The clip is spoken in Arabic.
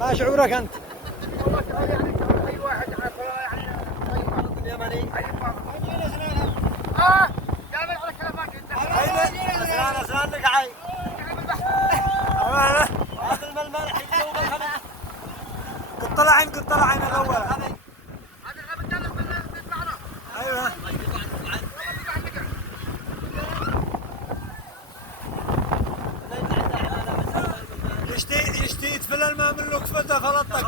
ما شعورك انت؟ والله يعني اي واحد يعني اي مرض اليمني قابل على كلامك انت. اسنان لك عاي. هذا الململ يدوب الخمس. قد طلع عين الاول. هذا الغبي جلس بيطلعنا. ايوه. يشتي يدفل الماء من لكفته فلطك.